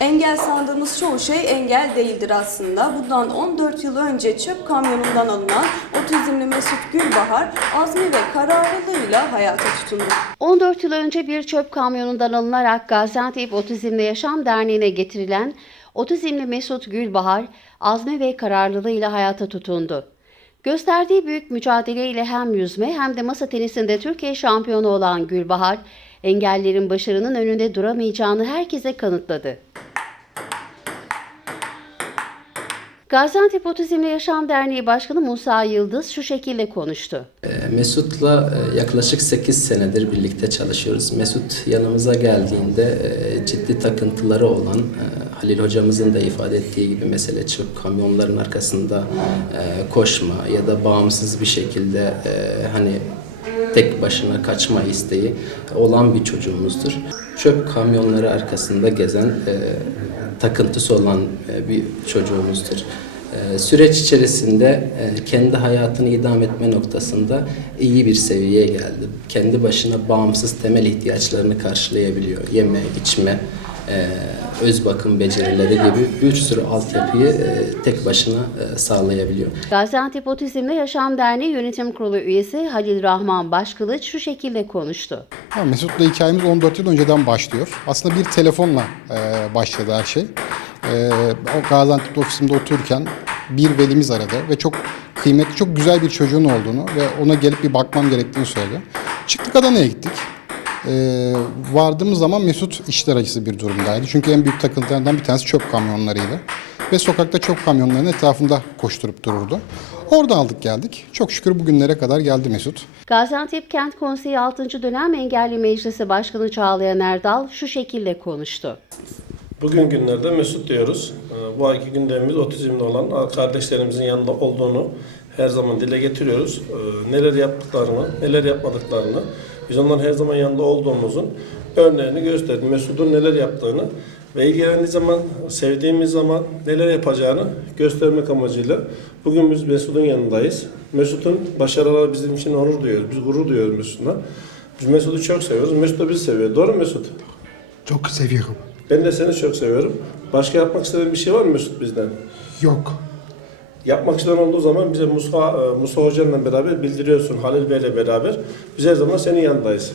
Engel sandığımız çoğu şey engel değildir aslında. Bundan 14 yıl önce çöp kamyonundan alınan otizmli Mesut Gülbahar azmi ve kararlılığıyla hayata tutundu. 14 yıl önce bir çöp kamyonundan alınarak Gaziantep Otizmli Yaşam Derneği'ne getirilen otizmli Mesut Gülbahar azmi ve kararlılığıyla hayata tutundu. Gösterdiği büyük mücadeleyle hem yüzme hem de masa tenisinde Türkiye şampiyonu olan Gülbahar, engellerin başarının önünde duramayacağını herkese kanıtladı. Gaziantep Otizmli Yaşam Derneği Başkanı Musa Yıldız şu şekilde konuştu. E, Mesut'la e, yaklaşık 8 senedir birlikte çalışıyoruz. Mesut yanımıza geldiğinde e, ciddi takıntıları olan e, Halil hocamızın da ifade ettiği gibi mesele çöp kamyonların arkasında koşma ya da bağımsız bir şekilde hani tek başına kaçma isteği olan bir çocuğumuzdur. Çöp kamyonları arkasında gezen takıntısı olan e, bir çocuğumuzdur. E, Süreç içerisinde e, kendi hayatını idam etme noktasında iyi bir seviyeye geldi. Kendi başına bağımsız temel ihtiyaçlarını karşılayabiliyor. Yeme, içme, öz bakım becerileri gibi bir sürü altyapıyı e, tek başına e, sağlayabiliyor. Gaziantep Otizmli Yaşam Derneği Yönetim Kurulu üyesi Halil Rahman Başkılıç şu şekilde konuştu. Mesut'la hikayemiz 14 yıl önceden başlıyor. Aslında bir telefonla e, başladı her şey. E, o Gaziantep ofisimde otururken bir velimiz aradı ve çok kıymetli, çok güzel bir çocuğun olduğunu ve ona gelip bir bakmam gerektiğini söyledi. Çıktık Adana'ya gittik. E, vardığımız zaman Mesut işler acısı bir durumdaydı. Çünkü en büyük takıntılarından bir tanesi çöp kamyonlarıydı. Ve sokakta çöp kamyonlarının etrafında koşturup dururdu. Orada aldık geldik. Çok şükür bugünlere kadar geldi Mesut. Gaziantep Kent Konseyi 6. Dönem Engelli Meclisi Başkanı Çağlayan Erdal şu şekilde konuştu. Bugün günlerde Mesut diyoruz. Ee, Bu ayki gündemimiz otizmli olan kardeşlerimizin yanında olduğunu her zaman dile getiriyoruz. Ee, Neler yaptıklarını, neler yapmadıklarını, biz onların her zaman yanında olduğumuzun örneğini gösterdik. Mesut'un neler yaptığını ve ilgilendiği zaman, sevdiğimiz zaman neler yapacağını göstermek amacıyla bugün biz Mesut'un yanındayız. Mesut'un başarıları bizim için onur duyuyoruz. Biz gurur duyuyoruz Mesut'la. Biz Mesut'u çok seviyoruz. Mesut da bizi seviyor. Doğru mu Mesut? Çok seviyorum. Ben de seni çok seviyorum. Başka yapmak istediğin bir şey var mı Mesut bizden? Yok. Yapmak istediğin olduğu zaman bize Musa, e, Musa Hoca'yla beraber bildiriyorsun, Halil Bey'le beraber. Biz her zaman senin yanındayız.